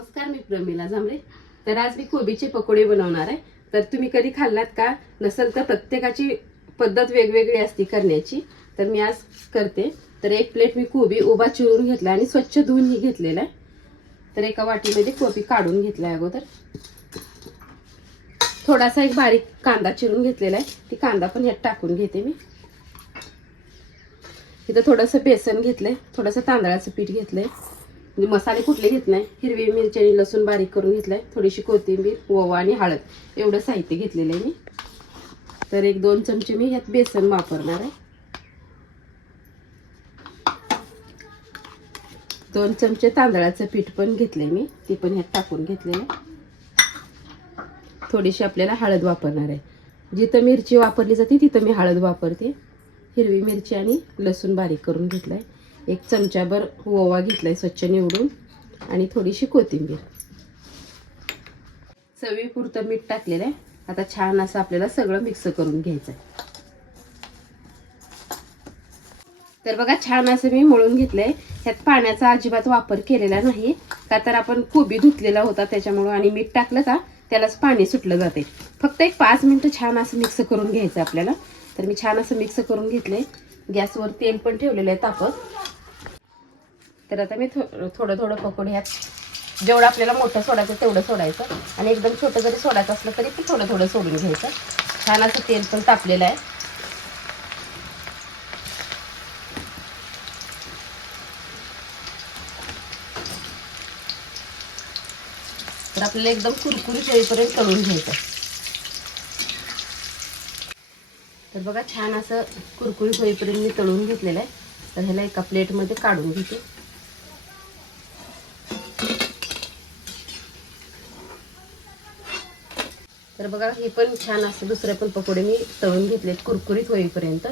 नमस्कार मी प्रमिला जांभळे तर आज मी कोबीचे पकोडे बनवणार आहे. तर तुम्ही कधी खाल्लात का? नसेल तर प्रत्येकाची पद्धत वेगवेगळी असते करण्याची. तर मी आज करते. तर एक प्लेट मी कोबी उभा चिरून घेतला आणि स्वच्छ धुवूनही घेतलेला आहे. तर एका वाटीमध्ये कोबी काढून घेतला आहे अगोदर. थोडासा एक बारीक कांदा चिरून घेतलेला आहे. ती कांदा पण ह्यात टाकून घेते मी. इथं थोडंसं बेसन घेतलंय. थोडंसं तांदळाचं पीठ घेतलंय. म्हणजे मसाले कुठले घेत नाही हिरवी मिरची आणि लसूण बारीक करून घेतलाय थोडीशी कोथिंबीर ओवा आणि हळद. एवढं साहित्य घेतलेलं आहे मी. तर एक दोन चमचे मी ह्यात बेसन वापरणार आहे. दोन चमचे तांदळाचं पीठ पण घेतले मी. ते पण ह्यात टाकून घेतलेलं आहे. थोडीशी आपल्याला हळद वापरणार आहे. जिथं मिरची वापरली जाते तिथं मी हळद वापरते. हिरवी मिरची आणि लसूण बारीक करून घेतलाय. एक चमचाभर ओवा घेतलाय स्वच्छ निवडून आणि थोडीशी कोथिंबीर. चवीपुरतं मीठ टाकलेलं आहे. आता छान असं आपल्याला सगळं मिक्स करून घ्यायचं आहे तर बघा छान असं मी मळून घेतलंय. ह्यात पाण्याचा अजिबात वापर केलेला नाही. का तर आपण कोबी धुतलेला होता त्याच्यामुळं आणि मीठ टाकलं का त्यालाच पाणी सुटलं जाते फक्त एक पाच मिनटं छान असं मिक्स करून घ्यायचं आपल्याला. तर मी छान असं मिक्स करून घेतलंय. गॅसवर तेल पण ठेवलेलं आहे तापत. तर आता मी थो थोडं थोडं पकोडे ह्यात जेवढं आपल्याला मोठं सोडायचं तेवढं सोडायचं. आणि एकदम छोटं जरी सोडायचं असलं तरी पण थोडं थोडं सोडून घ्यायचं. छान असं तेल पण तापलेलं आहे. तर आपल्याला एकदम कुरकुरीत होईपर्यंत तळून घ्यायचं. तर बघा छान असं कुरकुरीत होईपर्यंत मी तळून घेतलेलं आहे. तर ह्याला एका प्लेटमध्ये काढून घेते. तर बघा हे पण छान असतं. दुसरे पण पकोडे मी तळून घेतले कुरकुरीत होईपर्यंत.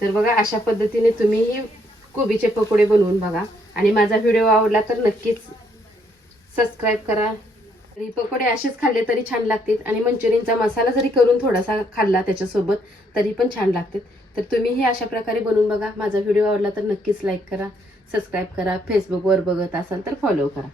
तर बघा अशा पद्धतीने तुम्हीही कोबीचे पकोडे बनवून बघा. आणि माझा व्हिडिओ आवडला तर नक्कीच सबस्क्राईब करा. आणि पकोडे असेच खाल्ले तरी छान लागतील. आणि मंचुरियनचा मसाला जरी करून थोडासा खाल्ला त्याच्यासोबत तरी पण छान लागतील. तर तुम्हीही अशा प्रकारे बनवून बघा. माझा व्हिडिओ आवडला तर नक्कीच लाईक करा. सबस्क्राईब करा फेसबुकवर बघत असाल तर फॉलो करा.